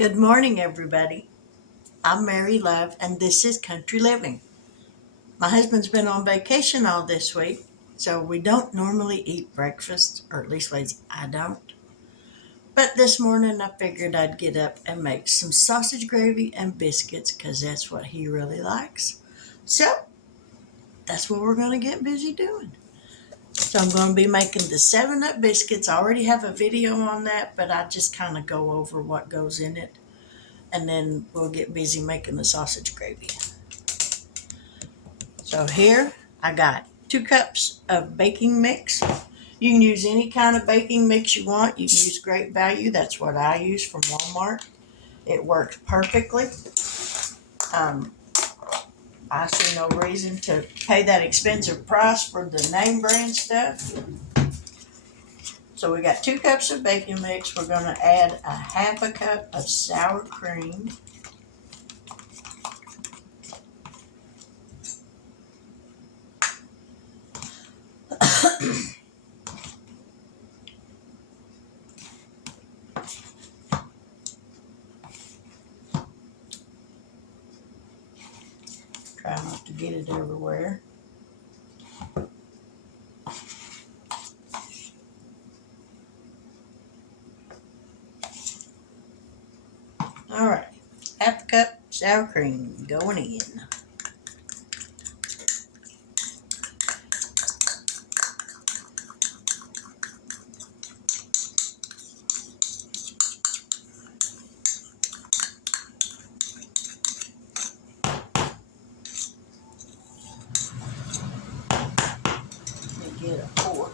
Good morning, everybody. I'm Mary Love, and this is Country Living. My husband's been on vacation all this week, so we don't normally eat breakfast, or at least I don't. But this morning I figured I'd get up and make some sausage gravy and biscuits because that's what he really likes. So that's what we're going to get busy doing. So I'm going to be making the 7-Up biscuits. I already have a video on that, but I just kind of go over what goes in it. And then we'll get busy making the sausage gravy. So here I got 2 cups of baking mix. You can use any kind of baking mix you want. You can use Great Value. That's what I use from Walmart. It works perfectly. I see no reason to pay that expensive price for the name brand stuff. So we got 2 cups of baking mix. We're going to add a half a cup of sour cream. Try not to get it everywhere. All right, half a cup sour cream going in. Get a fork.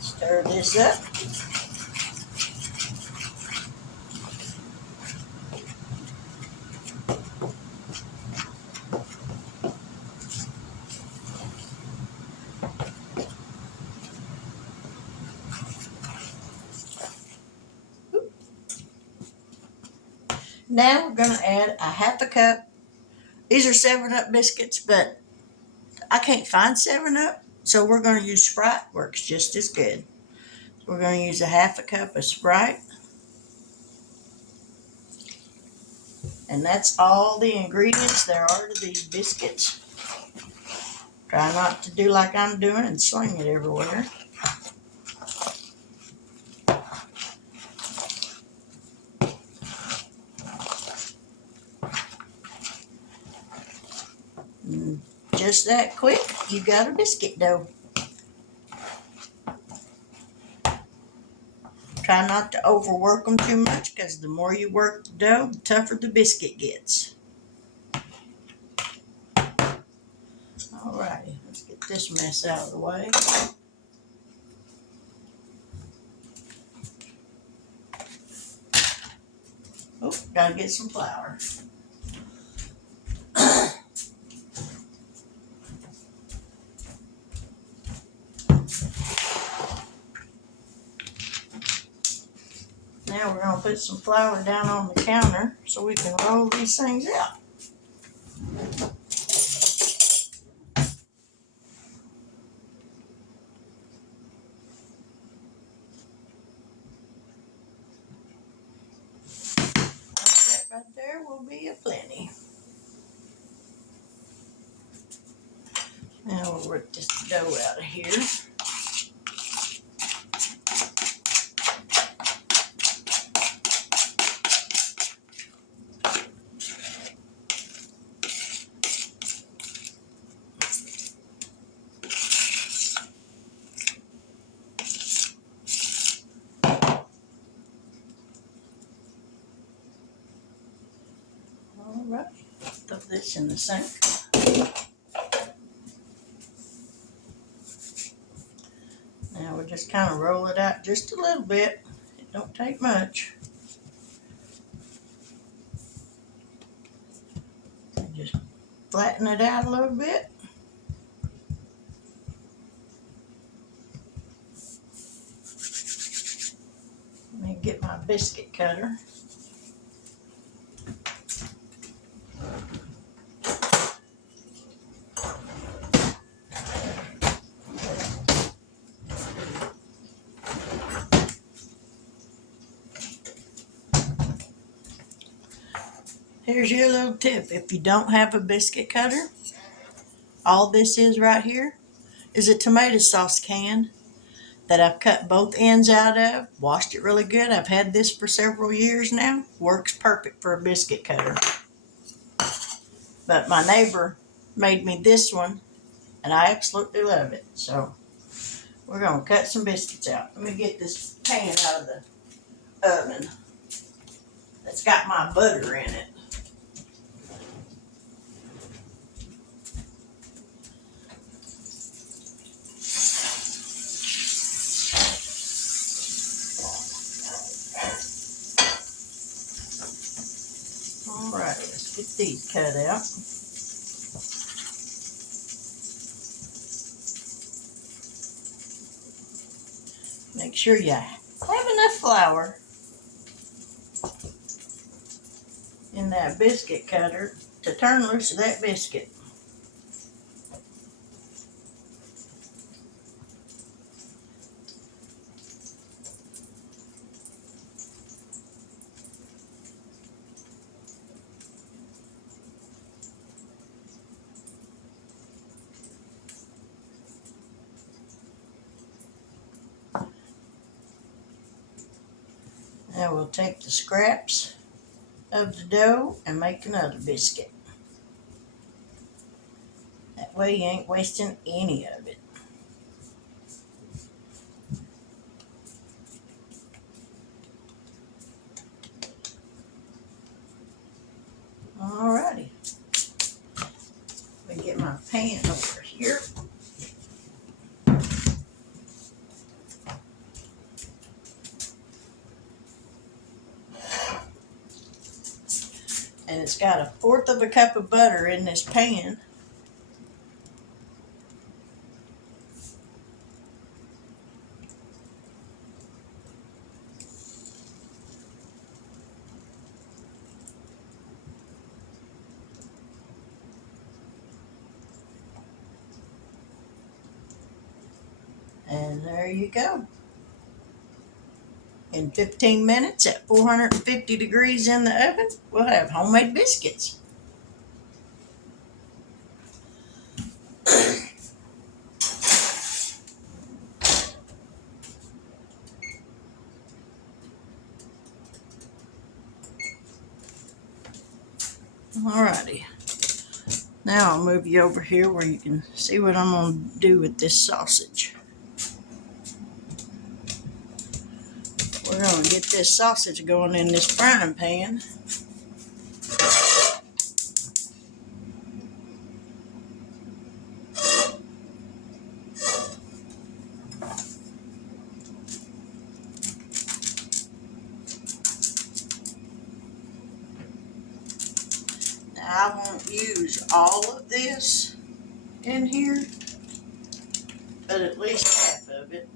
Stir this up. Now we're going to add a half a cup. These are 7-Up biscuits, but I can't find 7-Up, so we're going to use Sprite. Works just as good. So we're going to use a half a cup of Sprite. And that's all the ingredients there are to these biscuits. Try not to do like I'm doing and sling it everywhere. And just that quick, you got a biscuit dough. Try not to overwork them too much because the more you work the dough, the tougher the biscuit gets. Alrighty, let's get this mess out of the way. Oh, gotta get some flour. Now we're gonna put some flour down on the counter so we can roll these things out. That right there will be a plenty. Now we'll work this dough out of here. Alright, throw this in the sink. Now we'll just kind of roll it out just a little bit. It don't take much. And just flatten it out a little bit. Let me get my biscuit cutter. Here's your little tip. If you don't have a biscuit cutter, all this is right here is a tomato sauce can that I've cut both ends out of, washed it really good. I've had this for several years now. Works perfect for a biscuit cutter. But my neighbor made me this one, and I absolutely love it. So we're going to cut some biscuits out. Let me get this pan out of the oven that's got my butter in it. All right, let's get these cut out. Make sure you have enough flour in that biscuit cutter to turn loose of that biscuit. Now we'll take the scraps of the dough and make another biscuit. That way you ain't wasting any of it. Alrighty. Let me get my pan over here. And it's got 1/4 of a cup of butter in this pan. And there you go. In 15 minutes at 450 degrees in the oven, we'll have homemade biscuits. Alrighty. Now I'll move you over here where you can see what I'm going to do with this sausage. We're going to get this sausage going in this frying pan. Now I won't use all of this in here, but at least half of it.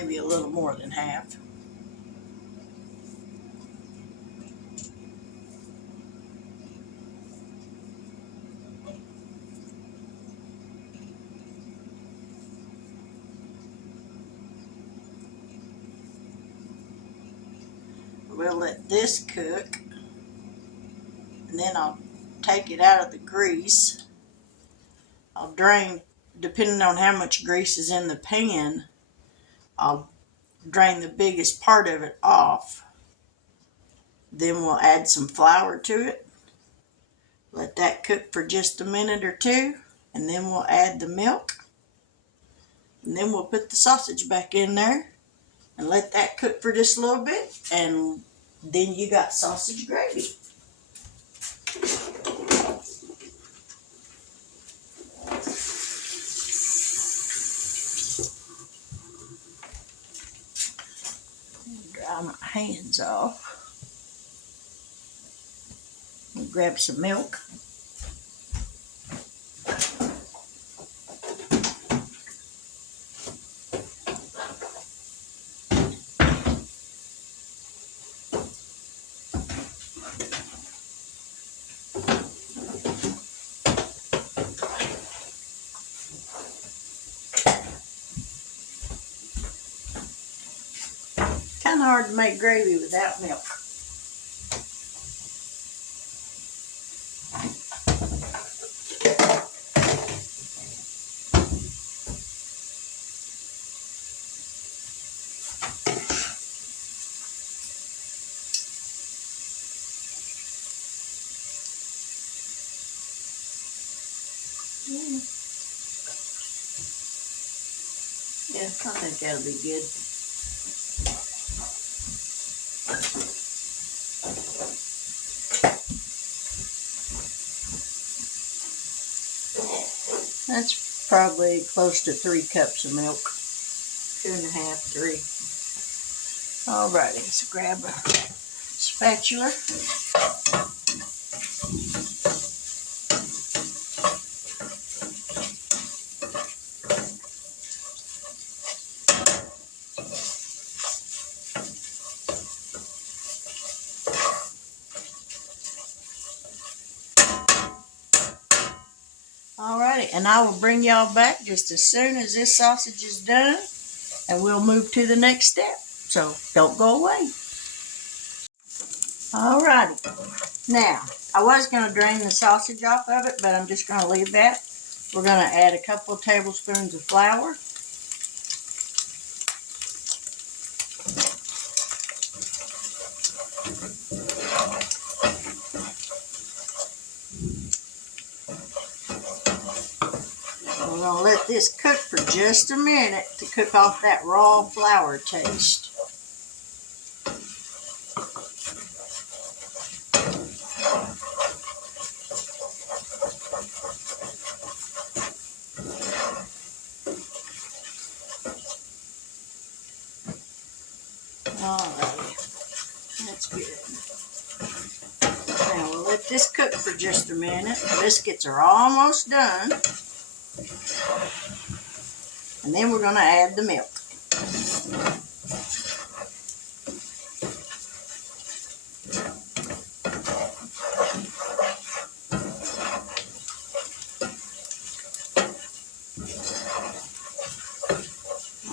Maybe a little more than half. We'll let this cook, and then I'll take it out of the grease. I'll drain, depending on how much grease is in the pan, I'll drain the biggest part of it off. Then we'll add some flour to it. Let that cook for just a minute or two, and then we'll add the milk. And then we'll put the sausage back in there and let that cook for just a little bit, and then you got sausage gravy. Dry my hands off. We'll grab some milk. kind of hard to make gravy without milk. Yeah, I think that'll be good. That's probably close to 3 cups of milk. 2.5, 3. Alrighty, let's grab a spatula. Alrighty, and I will bring y'all back just as soon as this sausage is done, and we'll move to the next step. So don't go away. Alrighty, now I was going to drain the sausage off of it, but I'm just going to leave that. We're going to add a couple of tablespoons of flour. We're going to let this cook for just a minute to cook off that raw flour taste. Alrighty, that's good. Now we'll let this cook for just a minute. The biscuits are almost done. And then we're going to add the milk.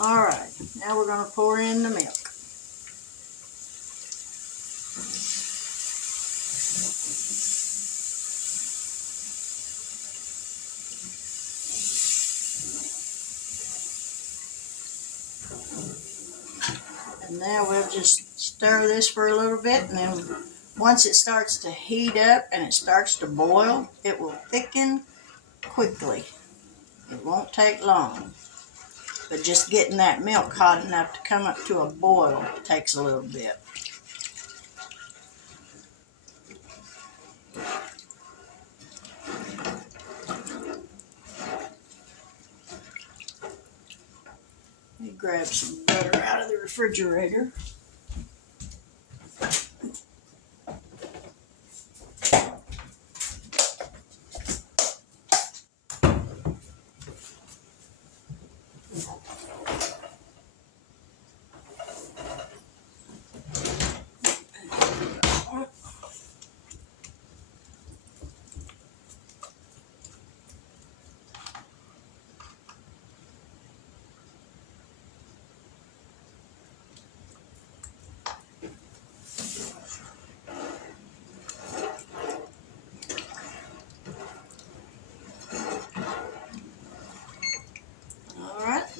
Alright, now we're going to pour in the milk. And now we'll just stir this for a little bit, and then once it starts to heat up and it starts to boil, it will thicken quickly. It won't take long. But just getting that milk hot enough to come up to a boil takes a little bit. Let me grab some butter out of the refrigerator.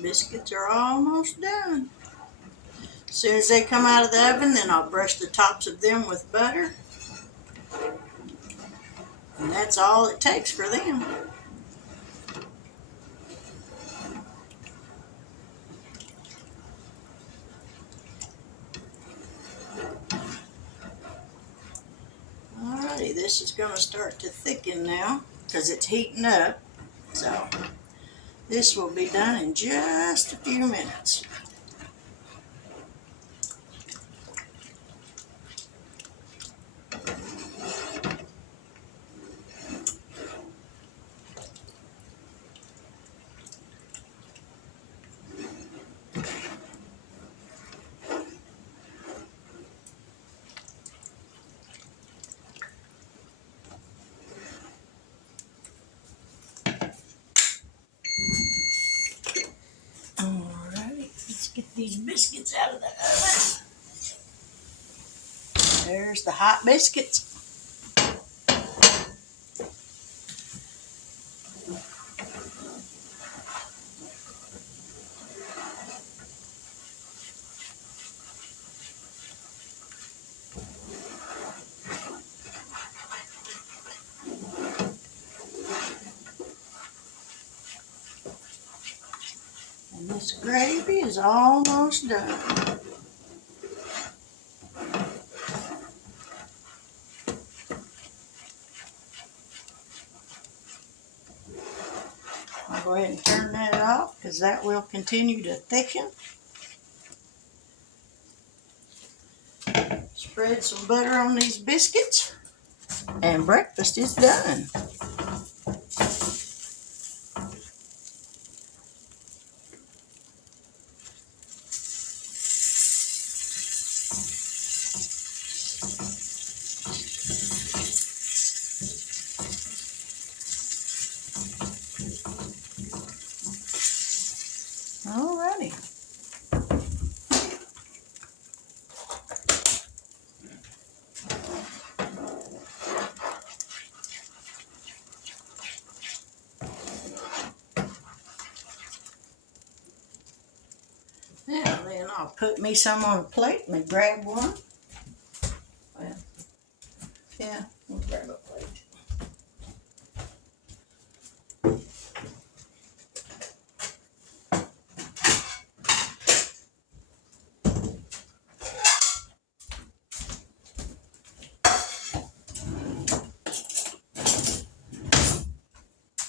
Biscuits are almost done. As soon as they come out of the oven, then I'll brush the tops of them with butter. And that's all it takes for them. Alrighty, this is going to start to thicken now because it's heating up. So this will be done in just a few minutes. Alrighty, let's get these biscuits out of the oven. There's the hot biscuits. And this gravy is almost done. I'll go ahead and turn that off because that will continue to thicken. Spread some butter on these biscuits and breakfast is done. Alrighty. Now then I'll put me some on a plate and grab one. Well, yeah, we'll grab a plate.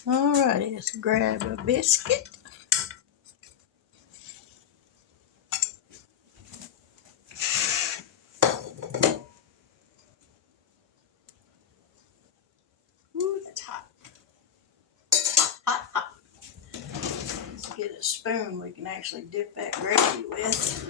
Alrighty, let's grab a biscuit. Ooh, that's hot. Hot, hot. Let's get a spoon we can actually dip that gravy with.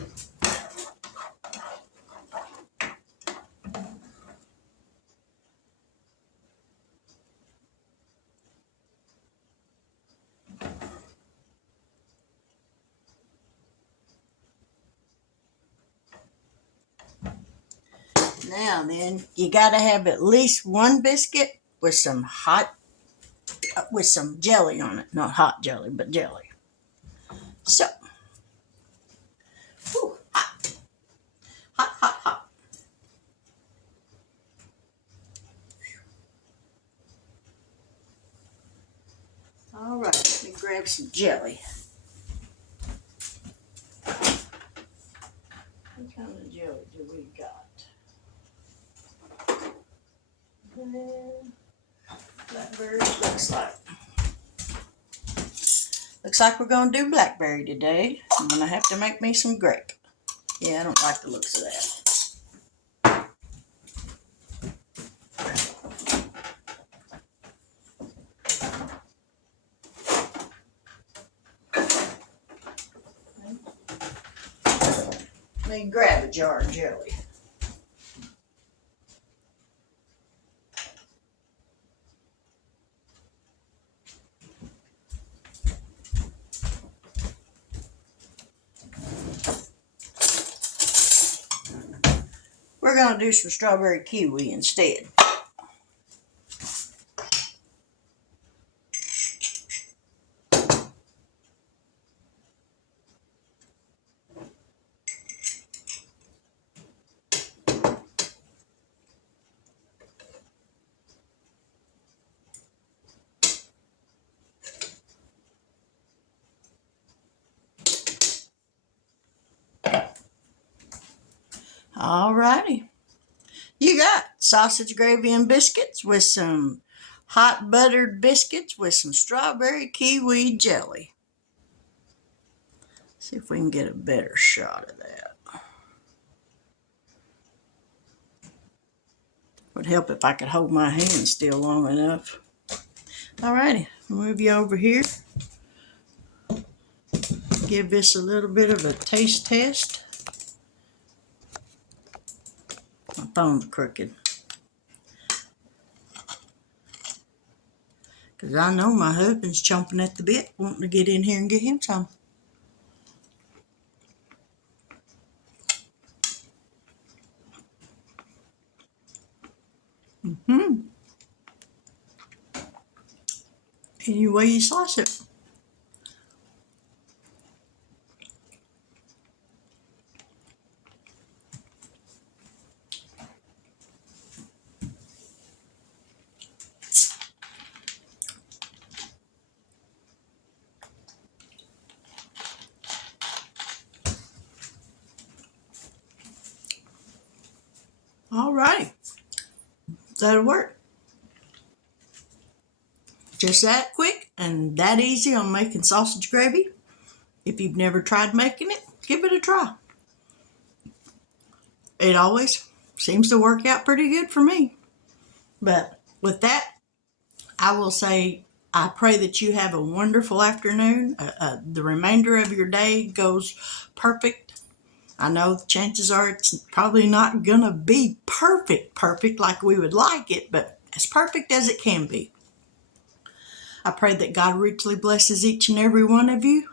Now then, you gotta have at least one biscuit with some with some jelly on it. Not hot jelly, but jelly. So, whew, hot, hot, hot, hot. All right, let me grab some jelly. What kind of jelly do we got? Blackberry looks like. Looks like we're gonna do blackberry today. I'm gonna have to make me some grape. Yeah, I don't like the looks of that. Let me grab a jar of jelly. We're gonna do some strawberry kiwi instead. Alrighty. You got sausage gravy and biscuits with some hot buttered biscuits with some strawberry kiwi jelly. See if we can get a better shot of that. Would help if I could hold my hand still long enough. Alrighty, move you over here. Give this a little bit of a taste test. My phone's crooked. Because I know my husband's chomping at the bit, wanting to get in here and get him some. Hmm. Any way you slice it. All right. That'll work. Just that quick and that easy on making sausage gravy. If you've never tried making it, give it a try. It always seems to work out pretty good for me. But with that, I will say I pray that you have a wonderful afternoon. The remainder of your day goes perfect. I know chances are it's probably not going to be perfect like we would like it, but as perfect as it can be. I pray that God richly blesses each and every one of you.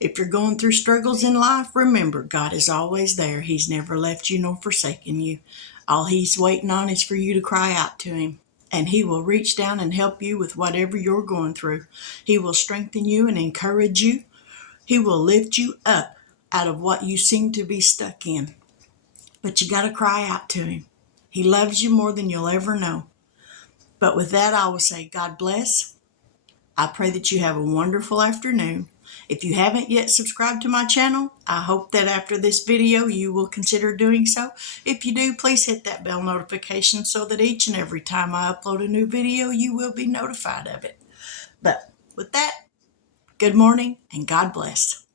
If you're going through struggles in life, remember God is always there. He's never left you nor forsaken you. All He's waiting on is for you to cry out to Him, and He will reach down and help you with whatever you're going through. He will strengthen you and encourage you. He will lift you up out of what you seem to be stuck in. But you got to cry out to Him. He loves you more than you'll ever know. But with that, I will say God bless. I pray that you have a wonderful afternoon. If you haven't yet subscribed to my channel, I hope that after this video you will consider doing so. If you do, please hit that bell notification so that each and every time I upload a new video, you will be notified of it. But with that, good morning and God bless.